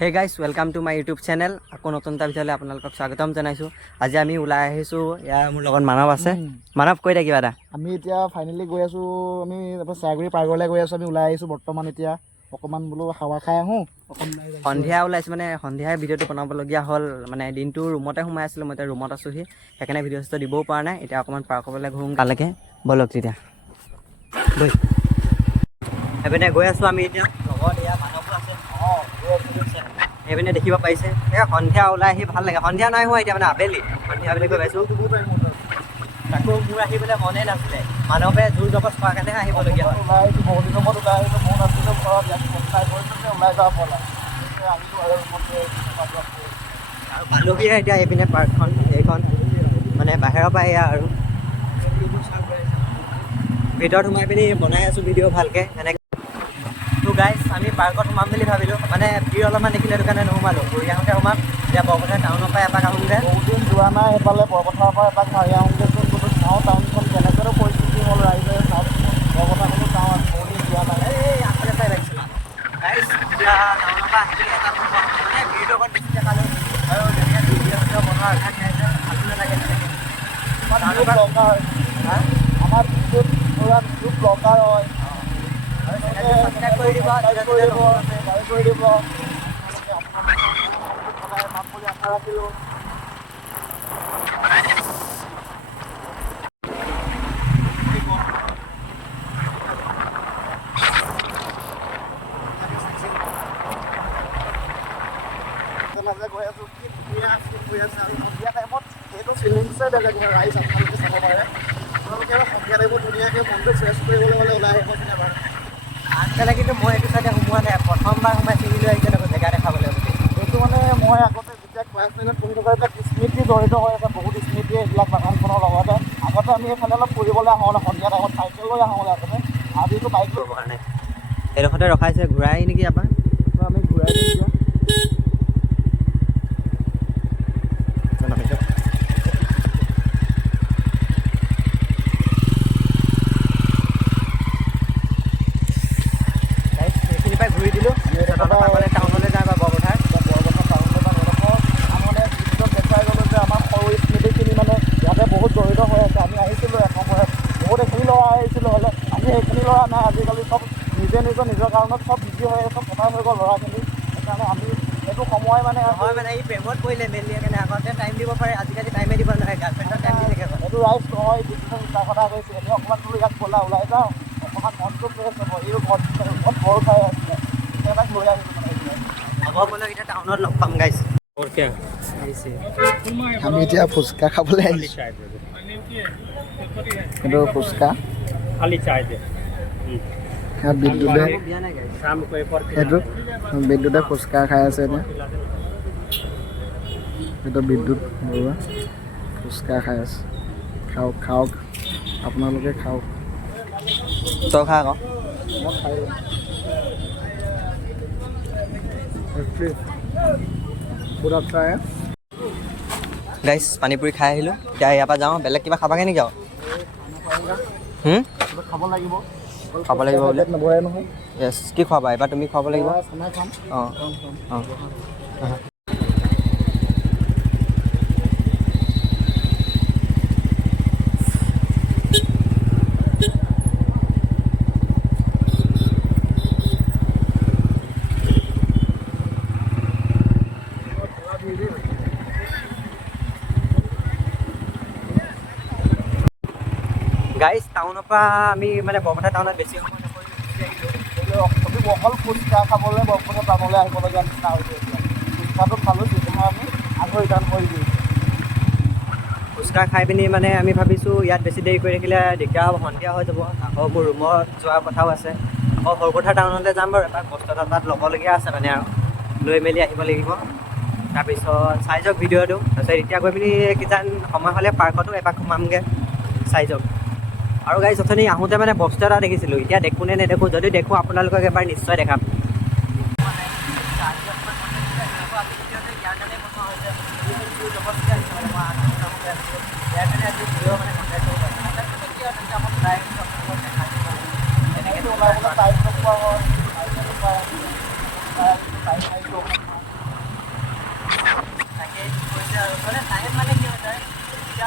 Hey guys welcome to my YouTube channel. আকৌ নতুন এটা ভিডিঅ'লৈ আপোনালোকক স্বাগতম জনাইছোঁ। আজি আমি ওলাই আহিছোঁ, ইয়াৰ মোৰ লগত মানৱ আছে। মানৱ কৈ দে কিবা এটা। আমি এতিয়া ফাইনেলি গৈ আছোঁ, আমি চাইগুৰি পাৰ্কলৈ গৈ আছোঁ। আমি ওলাই আহিছোঁ বৰ্তমান, এতিয়া অকণমান বোলো হাৱা খাই আহোঁ। সন্ধিয়া ওলাইছোঁ, মানে সন্ধিয়াই ভিডিঅ'টো বনাবলগীয়া হ'ল। মানে দিনটো ৰুমতে সোমাই আছিলোঁ, মই এতিয়া ৰুমত আছোঁহি, সেইকাৰণে ভিডিঅ' চিডিঅ' দিবও পৰা নাই। এতিয়া অকণমান পাৰ্কলৈ ঘূৰোঁ তালৈকে, ব'লক তেতিয়া বৈ সেইপিনে গৈ আছোঁ আমি এতিয়া। লগত এয়া মানৱো আছে। সেইপিনে দেখিব পাৰিছে, এই সন্ধিয়া ওলাই আহি ভাল লাগে। সন্ধিয়া নাই হোৱা এতিয়া, মানে আবেলি সন্ধিয়া বুলি কৈ পাইছোঁ। তাকো মোৰ আহিবলৈ মনেই নাছিলে, মানৱে জোৰ জবজ কৰাৰ কাৰণেহে আহিবলগীয়া হ'ল। ওলাই আহিছোঁ, বহুত দিনৰ মূৰত ওলাই আহিছোঁ। মন আছিলে ঘৰত ইয়াত পঞ্চাই গৈছে, ওলাই যাব পৰা আহিছোঁ আৰু পালোহিয়ে এতিয়া এইপিনে পাৰ্কখন। এইখন মানে বাহিৰৰ পৰা এয়া আৰু ভিতৰত সোমাই পিনি বনাই আছোঁ ভিডিঅ' ভালকৈ এনেকৈ। তো গাইজ আমি পাৰ্কত সোমাম বুলি ভাবিলোঁ, মানে ভিৰ অলপমান দেখিলে সেইটো কাৰণে নোসোমালোঁ। ঘূৰি আহোঁতে সোমাম। এতিয়া বৰপথাৰ টাউনৰ পৰা এপাক আহোঁগৈ। বহুত দিন যোৱা নাই এইফালে, বৰপথাৰৰ পৰা এপাক মাৰি আহোঁগৈচোন। বোলো চাওঁ টাউনখন কেনেকৈ পৰিস্থিতি হ'ল, ৰাইজে চাওঁ বৰপথাৰখনো চাওঁ। আমি বহুত দিন যোৱা নাই। এই আগফালে চাই লাগিছিল গাইজ। এতিয়া টাউনৰ পৰা আহি এটা মানে ভিৰটো অকণ বেছি দেখালোঁ আৰু যেতিয়া ভিডিঅ' বনোৱাৰ অভ্যাস নাই যে ভালো নালাগে তেনেকৈ। আমাৰ ব্লগাৰ, আমাৰ ভিডিঅ'ত পুৰা ব্লগাৰ হয়। ছাবস্ক্ৰাইব কৰি দিব, কৰি দিব। পাম বুলি আশা ৰাখিলোঁ। গৈ আছোঁ, কি ধুনীয়া গৈ আছে। আৰু সন্ধিয়া টাইমত সেইটো ফিলিংছে বেলেগ হয়। ৰাইজ আপোনালোকে চাব পাৰে। আপোনালোকে সন্ধিয়া টাইমত ধুনীয়াকৈ মনটো ফ্ৰেছ কৰিবলৈ হ'লে ওলাই আহিব চিনেমা। আনকালে কিন্তু মই এইটো চাইডে সোমোৱা নাই, প্ৰথমবাৰ সোমাইছোঁ কিন্তু এতিয়া জেগা দেখাবলৈ বুলি। এইটো মানে মই আগতে যেতিয়া ক্লাছ 9ত পঢ়ি থকা, এতিয়া স্মৃতি জড়িত হৈ আছে, বহুত স্মৃতি এইবিলাক বাগানখনৰ লগতে। আগতে আমি এইফালে অলপ ফুৰিবলৈ আহোঁ, সন্ধিয়া টাইমত চাইকেল লৈ আহোঁ আগতে। আজিতো বাইক লৈ কাৰণে এইডোখৰতে ৰখাইছে, ঘূৰাই নেকি এবাৰ। আমি ঘূৰাই দিম এতিয়া। সেইখিনি পাই ঘূৰি দিলোঁ। টাউনলৈ যায় বা বৰপথাৰ টাউনলৈ মানে ভিডিঅ'ত দেখুৱাই গ'লোঁ যে আমাৰ সৰু স্মৃতিখিনি মানে ইয়াতে বহুত জড়িত হৈ আছে। আমি আহিছিলোঁ এসময়ত, বহুত এইখিনি ল'ৰা আহিছিলোঁ, হ'লে আমি এইখিনি ল'ৰা নাই। আজিকালি চব নিজে নিজৰ কাৰণত চব বিজি হৈ চব পথাৰ হৈ গ'ল ল'ৰাখিনি। সেইকাৰণে আমি এইটো সময় মানে হয়, মানে এই প্ৰেমত পৰিলে মেইনলি। সেইকাৰণে আগতে টাইম দিব পাৰে, আজিকালি টাইমে দিব নোৱাৰে। গাৰ্লফ্ৰেণ্ডৰ টাইম দি থাকে। এইটো ৰাইজ নহয়, যিটো মিছা কথা কৈছে। এনেই অকণমান বোলো ইয়াত ব'লা ওলাই যাওঁ, অকণমান মনটো ফ্ৰেছ হ'ব। এই ঘৰত ঘৰ খাই আছিলে, এটাক লৈ আহিলোঁ মানে। হ'ব বোলো, এতিয়া টাউনত লগ পাম গাইছ। আমি এতিয়া ফুচকা খাবলৈ আহিছোঁ। কিন্তু ফুচকা বিদ্যুতে সেইটো বিদ্যুতে ফুচকা খাই আছে এতিয়া। সেইটো বিদ্যুৎ বৰুৱা ফুচকা খাই আছে। খাওক আপোনালোকে খাওক। তই খা আকৌ। মই খাই লওঁ। গাইছ পানীপুৰি খাই আহিলোঁ। এতিয়া ইয়াৰ পৰা যাওঁ, বেলেগ কিবা খাবাগে নেকি আৰু? খাব লাগিব বোলে। নবহে নহয়। য়েছ, কি খোৱাবা এবাৰ? তুমি খুৱাব লাগিব। অঁ অঁ গাইছ, টাউনৰ পৰা আমি মানে বৰপথাৰ টাউনত বেছি সময় নকৰি অকল ফুচকা খাবলৈ বৰপথাৰ টাউনলৈ আহিবলগীয়া নিচিনা হৈছে এতিয়া। ফুচকাটো খালোঁ, যিদিনা আমি আকৌ ৰিটাৰ্ণ কৰি দিওঁ। ফুচকা খাই পিনি মানে আমি ভাবিছোঁ ইয়াত বেছি দেৰি কৰি থাকিলে দিগদাৰ হ'ব, সন্ধিয়া হৈ যাব। আকৌ মোৰ ৰুমত যোৱাৰ কথাও আছে। আকৌ বৰপথাৰ টাউনলৈ যাম বাৰু, এবাৰ বস্তু এটা তাত ল'বলগীয়া আছে মানে, আৰু লৈ মেলি আহিব লাগিব। তাৰপিছত চাই যাওক ভিডিঅ'টো। তাৰপিছত এতিয়া গৈ পিনি কিজান সময় হ'লে পাৰ্কতো এপাক সোমামগৈ, চাই যাওক। আৰু গাইছ, অথনি আহোঁতে মানে বস্তু এটা দেখিছিলোঁ, এতিয়া দেখোঁ নে নেদেখোঁ। যদি দেখোঁ আপোনালোকক এবাৰ নিশ্চয় দেখাম।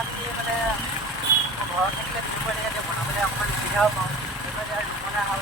আমি মানে ঘৰত থাকিলে ভিডিঅ'বোৰ এনেকৈ বনাবলৈ অকণমান সুবিধাও পাওঁ এতিয়া ৰুমলৈ অহা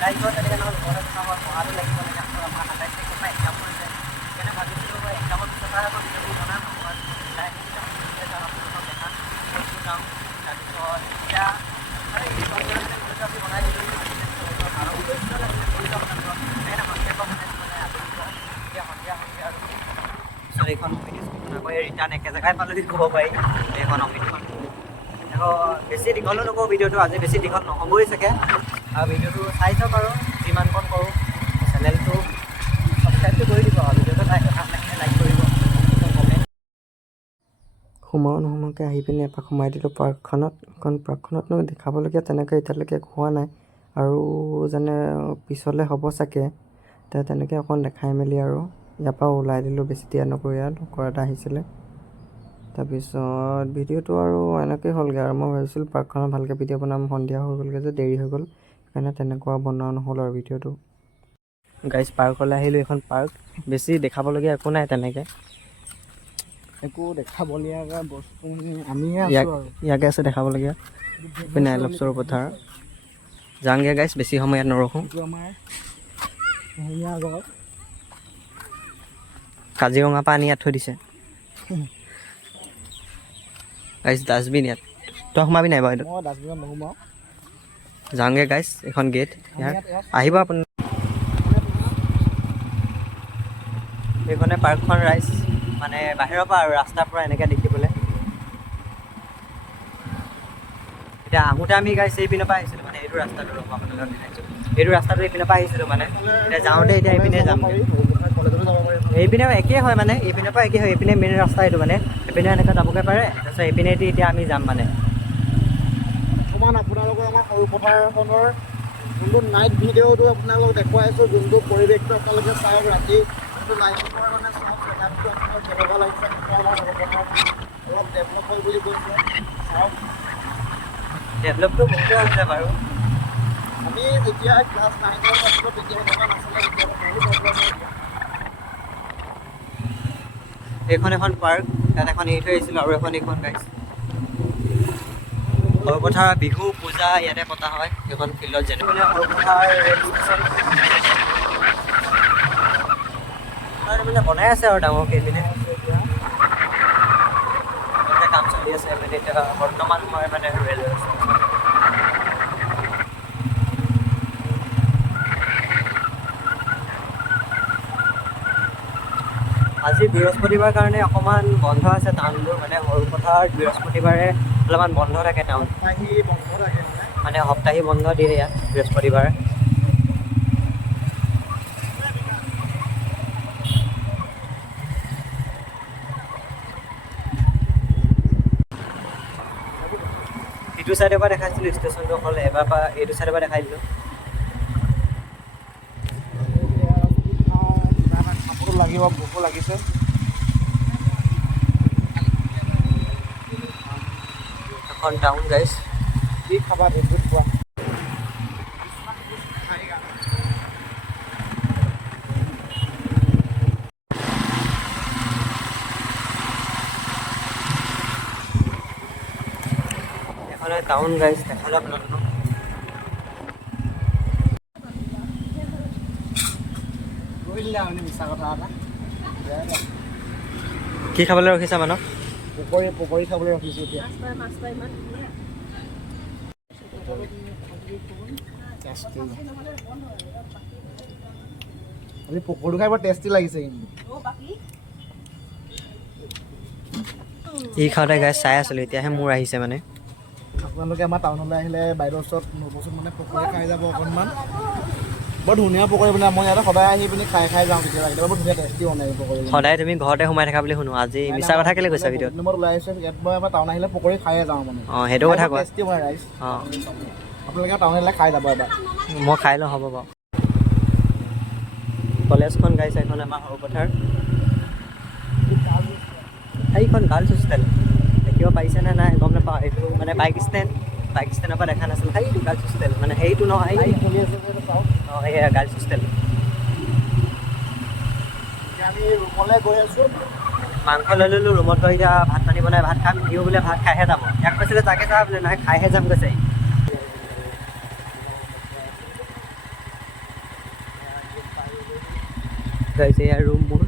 গাড়ীখন তেনেকৈ নহ'ল ঘৰতে বনাব পঢ়াটো লাগিব লাগে আকৌ আমাৰ 27 তাৰিখৰ পৰা এক্সাম হৈছে সেইকাৰণে ভাবিছিলোঁ মই এক্সামৰ পিছৰ আকৌ ভিডিঅ'বোৰ বনাম অকণমান যাওঁ তাৰপিছত এতিয়া মানে আমি বনাই দিলোঁ আৰু সন্ধিয়া আৰু পিছত এইখন আকৌ ৰিটাৰ্ণ একে জেগাই পালোঁ ক'ব পাৰি এইখন অমৃতখন আকৌ বেছি দীঘলো নকৰোঁ ভিডিঅ'টো আজি বেছি দীঘল নহ'বই চাগে আৰু ভিডিঅ'টো চাই চাওক আৰু যিমানকণ কৰোঁ চেনেলটো ছাবস্ক্ৰাইবটো কৰি দিব আৰু ভিডিঅ'টো ভাল লাগিলে লাইক কৰিব সোমাও নোসোমাওকৈ আহি পিনে এপাক সোমাই দিলোঁ পাৰ্কখনত এখন পাৰ্কখনতনো দেখাবলগীয়া তেনেকৈ এতিয়ালৈকে হোৱা নাই আৰু যেনে পিছলৈ হ'ব চাগে তেনেকৈ অকণ দেখাই মেলি আৰু ইয়াৰ পৰা ওলাই দিলোঁ বেছি দিয়া নকৰি আৰু লগৰ এটা আহিছিলে তাৰপিছত ভিডিঅ'টো আৰু এনেকৈ হ'লগৈ আৰু মই ভাবিছিলোঁ পাৰ্কখনত ভালকৈ ভিডিঅ' বনাম সন্ধিয়া হৈ গ'লগৈ যে দেৰি হৈ গ'ল সেইকাৰণে তেনেকুৱা বনোৱা নহ'ল আৰু ভিডিঅ'টো গাইজ পাৰ্কলৈ আহিলোঁ এইখন পাৰ্ক বেছি দেখাবলগীয়া একো নাই তেনেকৈ একো দেখাবলগীয়া বস্তু আমিহে ইয়াকে আছে দেখাবলগীয়া পিনে লপচৰ পথাৰ যাওঁগৈ গাইজ বেছি সময় ইয়াত নৰখোঁ আমাৰ আগৰ কাজিৰঙাৰ পৰা আনি ইয়াত থৈ দিছে গাইজ ডাষ্টবিন ইয়াত তই সোমাবি নাই বাৰু এইটো মই ডাষ্টবিনত নোসোমাওঁ যাওঁগৈ গাইজ এইখন গেট ইয়াত আহিব আপুনি এইখনে পাৰ্কখন ৰাইজ মানে বাহিৰৰ পৰা আৰু ৰাস্তাৰ পৰা এনেকৈ দেখিবলৈ এতিয়া আহোঁতে আমি গাইজ এইপিনৰ পৰা আহিছিলোঁ মানে এইটো ৰাস্তাটো ৰ'ব আপোনালোকক দেখাইছোঁ এইটো ৰাস্তাটো এইপিনৰ পৰা আহিছিলোঁ মানে এতিয়া যাওঁতে এতিয়া এইপিনে যাম এইপিনে একেই হয় মানে এইপিনৰ পৰা একেই হয় এইপিনে মেইন ৰাস্তা এইটো মানে এইপিনে এনেকৈ যাবগৈ পাৰে তাৰপিছত এইপিনেদি এতিয়া আমি যাম মানে অকণমান আপোনালোকৰ আমাৰ সৰু পথাৰখনৰ যোনটো নাইট ভিডিঅ'টো আপোনালোকক দেখুৱাইছোঁ যোনটো পৰিৱেশটো আপোনালোকে চাওক ৰাতি যোনটো নাইটৰ মানে চাওক জেগাটো আপোনাৰ কেনেকুৱা লাগিছে আমাৰ সৰু পথাৰখন অলপ ডেভেলপ হ'ল বুলি কৈছে চাওক ডেভেলপটো বহুতে হৈছে বাৰু আমি যেতিয়া ক্লাছ 9ত আছিলোঁ তেতিয়া এনেকুৱা নাছিলে এতিয়া বহুত ডেভেলপ এইখন এখন পাৰ্ক ইয়াত এখন এৰি থৈ আহিছিলোঁ আৰু এখন এইখন গাইছে সৰুপথাৰ বিহু পূজা ইয়াতে পতা হয় এইখন ফিল্ডত যেনেকৈ সৰুপথাৰ মানে বনাই আছে আৰু ডাঙৰকৈ এইপিনে কাম চলি আছে মানে এতিয়া বৰ্তমান মই মানে ৰেলৱে আজি বৃহস্পতিবাৰ কাৰণে অকণমান বন্ধ আছে টাউনবোৰ মানে সৰুপথাৰ বৃহস্পতিবাৰে অলপমান বন্ধ থাকে টাউন মানে সপ্তাহী বন্ধ দিয়ে ইয়াত বৃহস্পতিবাৰে ইটো চাইডৰ পৰা দেখাইছিলোঁ ষ্টেচনটো হ'ল এবাৰ পৰা এইটো চাইডৰ পৰা দেখাই দিলোঁ লাগিব ভোকো লাগিছে এখন টাউন গাইজ কি খাবা দিনটোত খোৱা এখনে টাউন গাইজ দেখালোঁ আপোনালোকক মিছা কথা এটা কি খাবলৈ ৰখিছা মানুহ পকৰি খাবলৈ ৰখিছোঁ এতিয়া পকৰি খাই বৰ টেষ্টি লাগিছে কিন্তু ই খাওঁতে গাইজ চাই আছিলোঁ এতিয়াহে মোৰ আহিছে মানে আপোনালোকে আমাৰ টাউনলৈ আহিলে বাইদেউৰ ওচৰত নবচোন মানে পকৰি খাই যাব অকণমান বৰ ধুনীয়া পকৰি বনাই মই ইয়াতে সদায় আহি পিনি খাই যাওঁ কেতিয়াবা বৰ ধুনীয়া টেষ্টি বনাই পকৰি সদায় তুমি ঘৰতে সোমাই থাকা বুলি শুনো আজি মিছা কথা কেলৈ কৈছা ভিডিঅ'ত মই ওলাই আহিছোঁ ইয়াত মই আমাৰ টাউন আহিলে পকৰি খায়ে যাওঁ মানে অঁ সেইটো কথা কোৱা টেষ্টি বনাই ৰাইচ অঁ আপোনালোকে টাউন আহিলে খাই যাব এবাৰ মই খাই লওঁ হ'ব বাৰু কলেজখন গাইছে এখন আমাৰ সৰুপথাৰ সেইখন গাৰ্লছ হোষ্টেল দেখিব পাৰিছেনে নাই গম নাপাওঁ এইটো মানে বাইক ষ্টেণ্ডৰ পৰা দেখা নাছিলোঁ সেইটো গাৰ্লছ হোষ্টেল মানে সেইটো নহয় অঁ সেয়া গাৰ্লছ হোষ্টেল আমি ৰুমলৈ গৈ আছোঁ মাংস লৈ ল'লোঁ ৰুমত গৈ এতিয়া ভাত পানী বনাই ভাত খাম সিও বোলে ভাত খাইহে যাব ইয়াক কৈছিলে তাকে যা বোলে নহয় খাইহে যাম কৈছে গৈছে ইয়াৰ ৰুম মোৰ